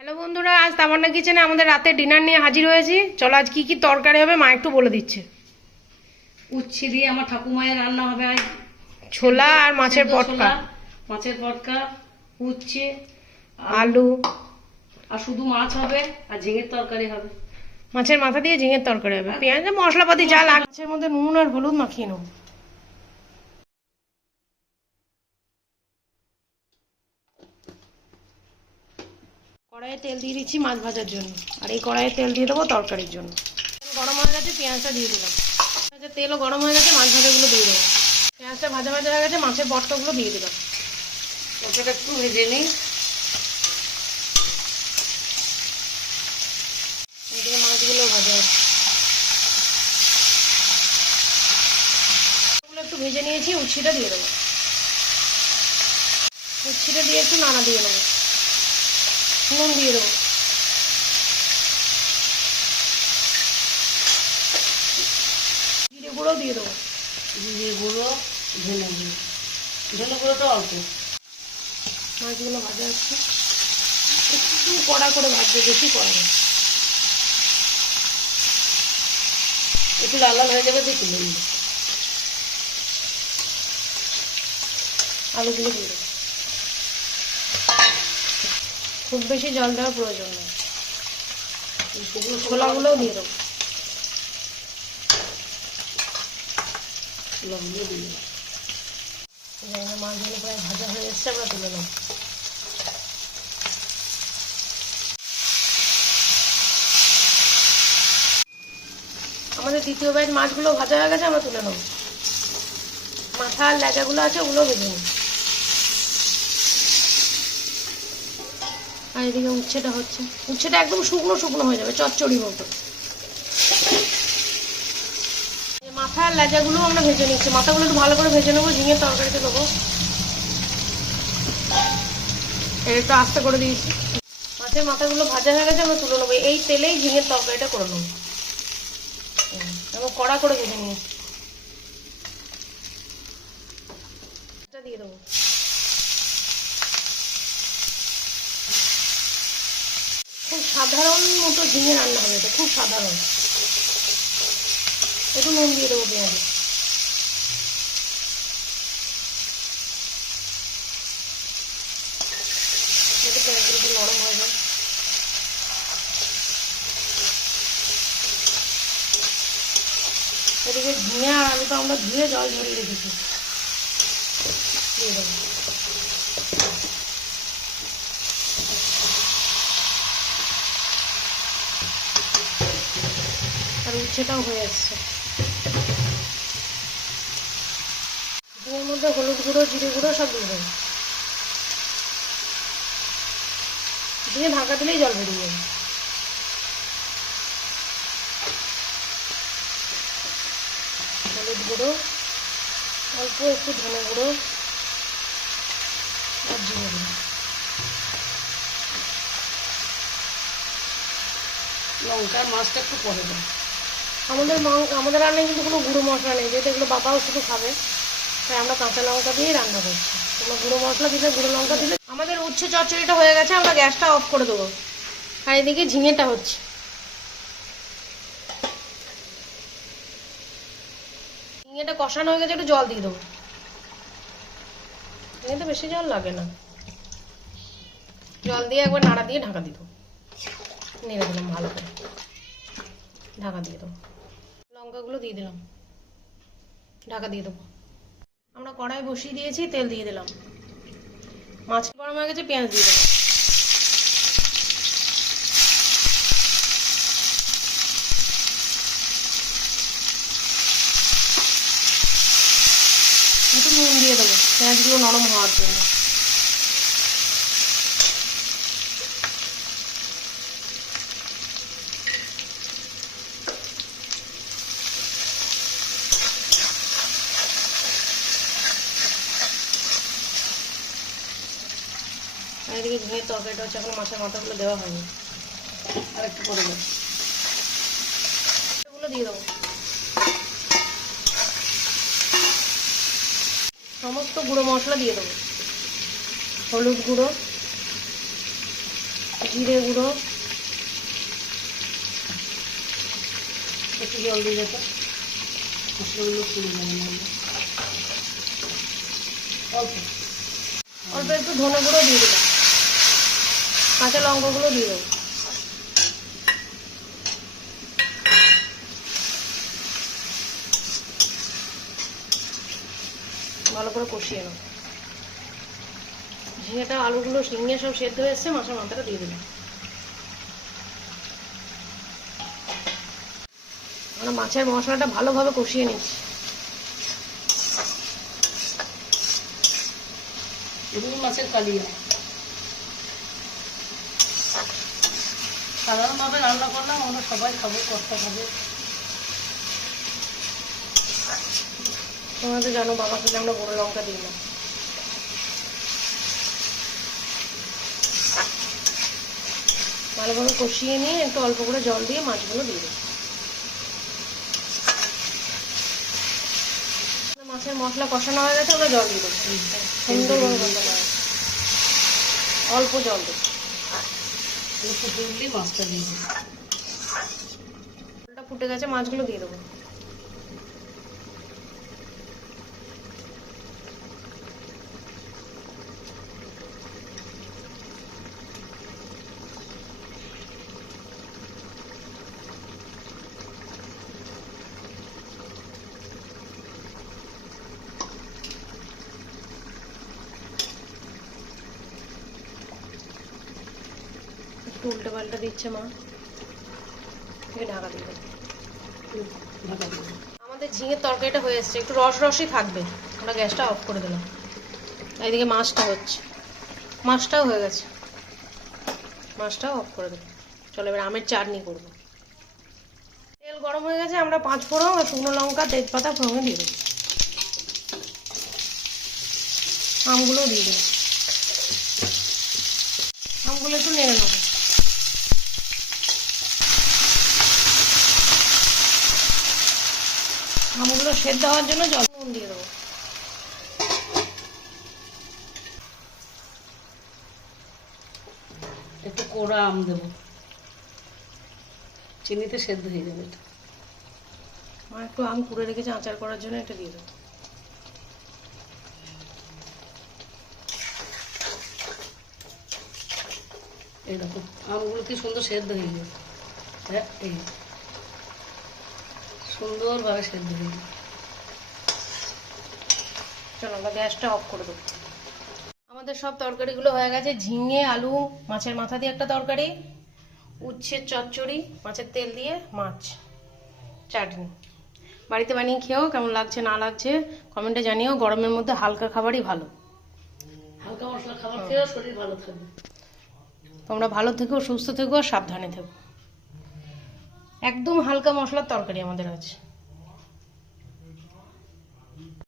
Hello বন্ধুরা, আজ তামান্না কিচেনে আমাদের রাতে ডিনার নিয়ে হাজির হয়েছি। চলো আজ কি কি তরকারি হবে মা একটু বলে দিচ্ছে। উচ্ছে দিয়ে আমার ঠাকুমায়ের রান্না হবে আজ। ছোলা আর মাছের সেদ্ধ পটকা, ছোলা, মাছের পটকা, উচ্ছে, আলু, আর শুধু মাছ হবে আর ঝিঙের তরকারি হবে। মাছের মাথা দিয়ে ঝিঙের তরকারি হবে, পেঁয়াজ মশলাপাতি যা লাগছে এর মধ্যে নুন আর হলুদ মাখিয়ে নেবো। কড়াইয়ে তেল দিয়ে দিচ্ছি মাছ ভাজার জন্য, আর এই কড়াইয়ে তেল দিয়ে দেবো তরকারির জন্য। গরম হয়ে গেছে, পেঁয়াজটা দিয়ে দিলাম। তেলও গরম হয়ে গেছে, মাছ ভাজাগুলো দিয়ে দেবো। পেঁয়াজটা ভাজা ভাজা হয়ে গেছে, মাছের পটকাগুলো দিয়ে দিলাম। তরকারিটা একটু ভেজে নিই। এদিকে মাছগুলো ভাজা হচ্ছে, একটু ভেজে নিয়েছি। উচ্ছিটা দিয়ে দেবো, উচ্ছিটা দিয়ে একটু নাড়া দিয়ে নেবো। নুন দিয়ে দেবো, জিরে গুঁড়ো দিয়ে দেবো। জিরে গুঁড়ো, ধনে গুঁড়ো, ধনে গুঁড়োটা অল্প। মাছগুলো ভাজা হচ্ছে, একটু কড়া করে ভাজবে, বেশি কড়া না। একটু লাল লাল হয়ে যাবে দিয়ে তুলে নিই। আলুগুলো দিয়ে দেবো, খুব বেশি জল দেওয়ার প্রয়োজন নেই। ছোলাগুলোও দিয়ে দেবো, ছোলাগুলো দিয়ে দেবো। মাছগুলো প্রায় ভাজা হয়ে এসছে, আমরা তুলে নেব। আমাদের দ্বিতীয় ব্যাচ মাছগুলো ভাজা হয়ে গেছে, আমরা তুলে নেব। মাথা আর লেজাগুলো আছে, ওগুলো ভেজে নিই। আর এদিকে উচ্ছেটা হচ্ছে, উচ্ছেটা একদম শুকনো শুকনো হয়ে যাবে, চচ্চড়ি মতো। মাথা আর লেজাগুলো আমরা ভেজে নিচ্ছি, মাথাগুলো একটু ভালো করে ভেজে নেবো, ঝিঙের তরকারিতে দেবো। একটু আস্তে করে দিয়েছি। মাছের মাথাগুলো ভাজা হয়ে গেছে, আমরা তুলে নেবো। এই তেলেই ঝিঙের তরকারিটা করে নেবো, এবং কড়া করে ভেজে নিয়েছি। দিয়ে দেবো, খুব সাধারণ মতো ঝিঙে রান্না হবে, এটা খুব সাধারণ। একটু নুন দিয়ে দেবো পেঁয়াজে। পেঁয়াজগুলো একটু নরম হয়ে যায়। এদিকে ঝিঙে আর আলুটা আমরা ধুয়ে জল ঝরিয়ে রেখেছি, দিয়ে দেবো। আর উচ্ছেটাও হয়ে এসছে। এর মধ্যে হলুদ গুঁড়ো, জিরে গুঁড়ো সব দিয়ে দেবো, দিয়ে ঢাকা দিলেই জল বেরিয়ে যাবে। হলুদ গুঁড়ো, অল্প একটু ধনে গুঁড়ো আর জিরে গুঁড়ো। লঙ্কা মাছটা একটু পরে দেয়। আমাদের রান্নায় কিন্তু কোনো গুঁড়ো মশলা নেই, যেহেতু এগুলো বাবাও শুধু খাবে, তাই আমরা কাঁচা লঙ্কা দিয়েই রান্না করছি। কোনো গুঁড়ো মশলা দিলে, গুঁড়ো লঙ্কা দিলে। আমাদের উচ্ছে চচ্চড়িটা হয়ে গেছে, আমরা গ্যাসটা অফ করে দেবো। আর এদিকে ঝিঙেটা হচ্ছে, ঝিঙেটা কষানো হয়ে গেছে, একটু জল দিয়ে দেবো। ঝিঙেতে বেশি জল লাগে না, জল দিয়ে একবার নাড়া দিয়ে ঢাকা দিয়ে দেবো। নেড়ে দিলাম ভালো করে, ঢাকা দিয়ে দেবো। লঙ্কাগুলো দিয়ে দিলাম, ঢাকা দিয়ে দেবো। আমরা কড়াই বসিয়ে দিয়েছি, তেল দিয়ে দিলাম। মাছ গরম হয়ে গেছে, পেঁয়াজ দিয়ে দেবো। একটু নুন দিয়ে দেবো পেঁয়াজগুলো নরম হওয়ার জন্য। আর এদিকে ঝিঙের তরকারিটা হচ্ছে, এখন মাছের মাথাগুলো দেওয়া হয়নি, আর একটু পরে দেবো। এগুলো দিয়ে দেবো। সমস্ত গুঁড়ো মশলা দিয়ে দেবো, হলুদ গুঁড়ো, জিরে গুঁড়ো, একটু জল দিয়ে যাতে মশলাগুলো পুড়ে যাবে না। অল্প অল্প একটু ধনে গুঁড়ো দিয়ে দিলাম, কাঁচা লঙ্কাগুলো দিয়ে দেবো। ভালো করে কষিয়ে নেব। ঝিঙেটা আলুগুলো ঝিঙে সব সেদ্ধ হয়ে এসছে, মাছের মাথাটা দিয়ে দিলাম। আমরা মাছের মশলাটা ভালোভাবে কষিয়ে নিচ্ছি। এগুলো মাছের কালিয়া। সাধারণভাবে রান্না করলাম, আমরা সবাই খাবো, কর্তা খাবে। তোমরা তো জানো বাবা খেলে আমরা গুঁড়ো লঙ্কা দিই না। ভালোভাবে কষিয়ে নিয়ে একটু অল্প করে জল দিয়ে মাছগুলো দিয়ে দেবো। মাছের মশলা কষানো হয়ে গেছে, আমরা জল দিয়ে দেবো। সুন্দরভাবে কষানো হয়, অল্প জল দেবো। ফুটে উঠলেই মাছটা দিয়ে দেবো। জলটা ফুটে গেছে, মাছগুলো দিয়ে দেবো। একটু উল্টে পাল্টা দিচ্ছে মা, ঢাকা দিয়ে দেবো। ঢাকা দিয়ে দেবো। আমাদের ঝিঙের তরকারিটা হয়ে এসছে, একটু রস রসই থাকবে। আমরা গ্যাসটা অফ করে দিলাম। এইদিকে মাছটা হচ্ছে, মাছটাও হয়ে গেছে, মাছটাও অফ করে দেবো। চলো এবার আমের চাটনি করবো। তেল গরম হয়ে গেছে, আমরা 5 ফোড়ন আর শুকনো লঙ্কা তেজপাতা ফোড়নে দিয়ে দেবো। আমগুলো দিয়ে দেবো, আমগুলো একটু নেড়ে নেবো। আমগুলো সেদ্ধ হওয়ার জন্য জল নুন দিয়ে দেবো। একটু কোড়া আম দেবো, চিনিতে সেদ্ধ হয়ে যাবে এটা। মা একটু আম কুড়ে রেখেছে আচার করার জন্য, এটা দিয়ে দেবো। এই দেখো আমগুলো কি সুন্দর সেদ্ধ হয়ে গেছে। হ্যাঁ, এই সুন্দরভাবে সেদ্ধ হয়ে গেছে। চলো আমরা গ্যাসটা অফ করে দেবো। আমাদের সব তরকারিগুলো হয়ে গেছে। ঝিঙে আলু মাছের মাথা দিয়ে একটা তরকারি, উচ্ছের চচ্চড়ি মাছের তেল দিয়ে, মাছ চাটনি। বাড়িতে বানিয়ে খেয়েও কেমন লাগছে না লাগছে কমেন্টে জানিও। গরমের মধ্যে হালকা খাবারই ভালো। হালকা মশলা খাবার খেয়েও শরীর ভালো থাকবে। তোমরা ভালো থেকো, সুস্থ থেকো আর সাবধানে থেকো। একদম হালকা মশলার তরকারি আমাদের আছে।